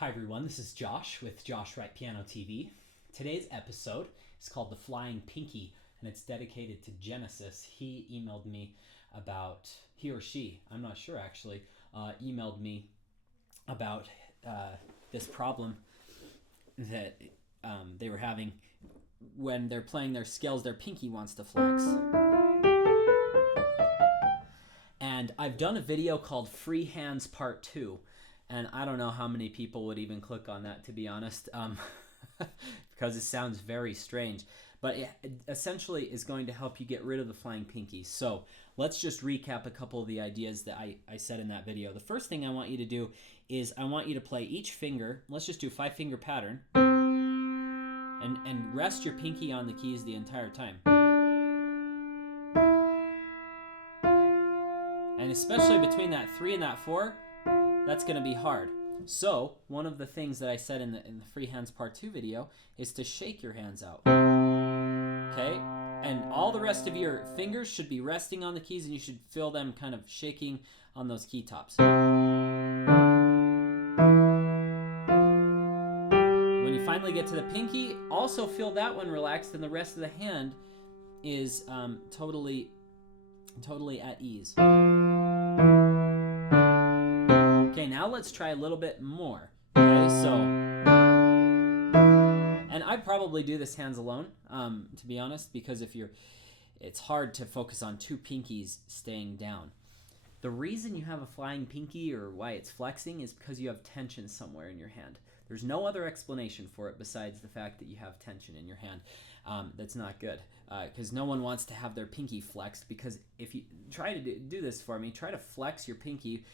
Hi everyone, this is Josh with Josh Wright Piano TV. Today's episode is called the Flying Pinkie, and it's dedicated to Genesis. He emailed me about, he or she, I'm not sure actually, emailed me about this problem that they were having when they're playing their scales. Their pinky wants to flex. And I've done a video called Free Hands Part 2. And I don't know how many people would even click on that, to be honest, because it sounds very strange. But it essentially is going to help you get rid of the flying pinky. So let's just recap a couple of the ideas that I said in that video. The first thing I want you to do is I want you to play each finger. Let's just do 5-finger pattern. And rest your pinky on the keys the entire time. And especially between that 3 and that 4, that's going to be hard. So one of the things that I said in the Free Hands Part 2 video is to shake your hands out. Okay? And all the rest of your fingers should be resting on the keys, and you should feel them kind of shaking on those key tops. When you finally get to the pinky, also feel that one relaxed, and the rest of the hand is totally at ease. Okay, now let's try a little bit more. Okay, so, and I'd probably do this hands alone, to be honest, because it's hard to focus on two pinkies staying down. The reason you have a flying pinky or why it's flexing is because you have tension somewhere in your hand. There's no other explanation for it besides the fact that you have tension in your hand. That's not good, because no one wants to have their pinky flexed, because if you try to do this for me, try to flex your pinky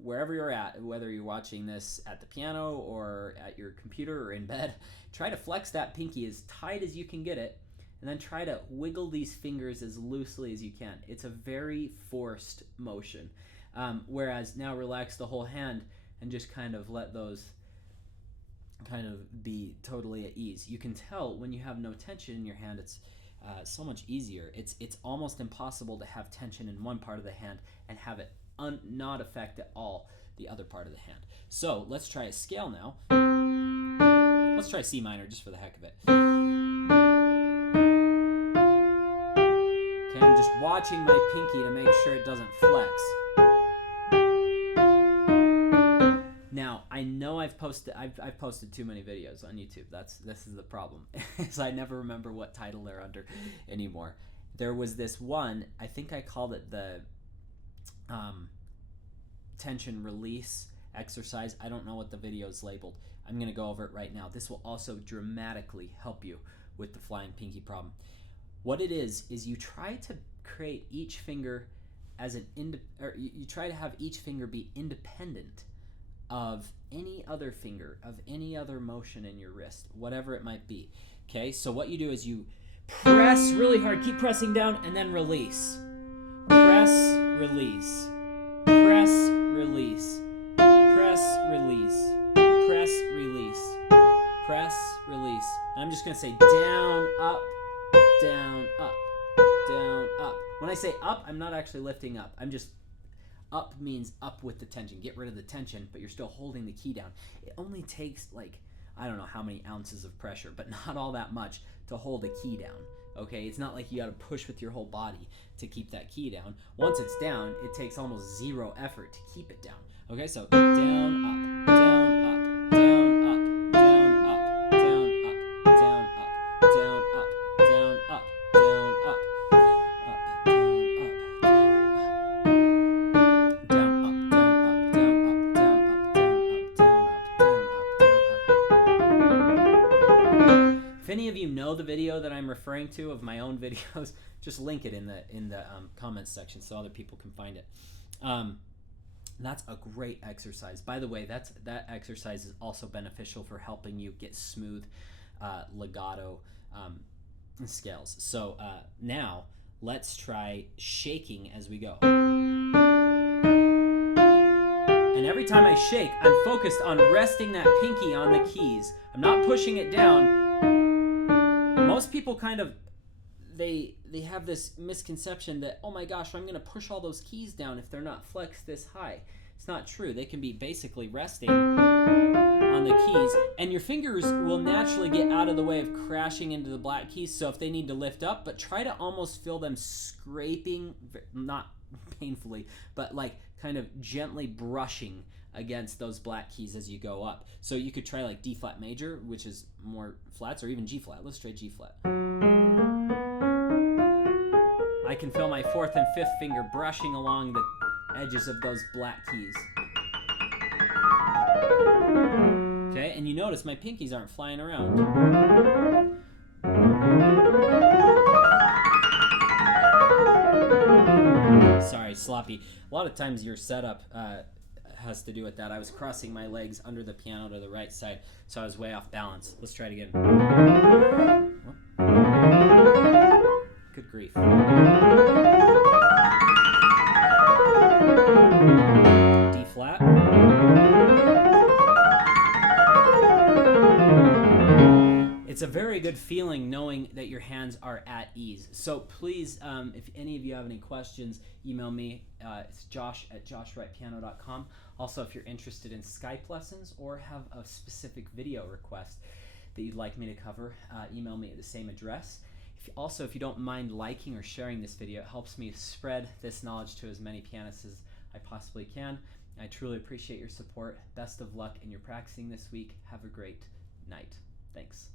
wherever you're at, whether you're watching this at the piano or at your computer or in bed. Try to flex that pinky as tight as you can get it, and then try to wiggle these fingers as loosely as you can. It's a very forced motion, whereas now relax the whole hand and just kind of let those kind of be totally at ease. You can tell when you have no tension in your hand, it's so much easier. It's almost impossible to have tension in one part of the hand and have it not affect at all the other part of the hand. So let's try a scale now. Let's try C minor just for the heck of it. Okay, I'm just watching my pinky to make sure it doesn't flex. Now, I know I've posted too many videos on YouTube. This is the problem, is I never remember what title they're under anymore. There was this one, I think I called it the tension release exercise. I don't know what the video is labeled. I'm going to go over it right now. This will also dramatically help you with the flying pinky problem. What it is you try to create each finger as you try to have each finger be independent of any other finger, of any other motion in your wrist, whatever it might be. Okay, so what you do is you press really hard, keep pressing down, and then release. Press, release. Press, release. Press, release. Press, release. Press, release. And I'm just going to say down, up, down, up, down, up. When I say up, I'm not actually lifting up. I'm just, up means up with the tension. Get rid of the tension, but you're still holding the key down. It only takes I don't know how many ounces of pressure, but not all that much to hold a key down. Okay, it's not like you got to push with your whole body to keep that key down. Once it's down, it takes almost zero effort to keep it down. Okay, so down, up, down, up, down, up, down, up, down, up, down, up, down, up, down, up, down, up, up, down, up, down, up, down, up, down, up, down, up, down, up, down, up, down, up, down, up. If any of you know the video that I'm referring to of my own videos, just link it in the comments section so other people can find it. That's a great exercise. By the way, that exercise is also beneficial for helping you get smooth legato scales. So now let's try shaking as we go. And every time I shake, I'm focused on resting that pinky on the keys. I'm not pushing it down. Most people kind of, they have this misconception that, oh my gosh, I'm going to push all those keys down if they're not flexed this high. It's not true. They can be basically resting on the keys, and your fingers will naturally get out of the way of crashing into the black keys, so if they need to lift up, but try to almost feel them scraping, not painfully, but like kind of gently brushing against those black keys as you go up. So you could try like D flat major, which is more flats, or even G flat. Let's try G flat. I can feel my fourth and fifth finger brushing along the edges of those black keys. Okay, and you notice my pinkies aren't flying around. Sorry, sloppy. A lot of times your setup has to do with that. I was crossing my legs under the piano to the right side, so I was way off balance. Let's try it again. Good grief. D flat. It's a very good feeling knowing that your hands are at ease. So please, if any of you have any questions, email me. It's josh@joshwrightpiano.com. Also, if you're interested in Skype lessons or have a specific video request that you'd like me to cover, email me at the same address. If you don't mind liking or sharing this video, it helps me spread this knowledge to as many pianists as I possibly can. I truly appreciate your support. Best of luck in your practicing this week. Have a great night. Thanks.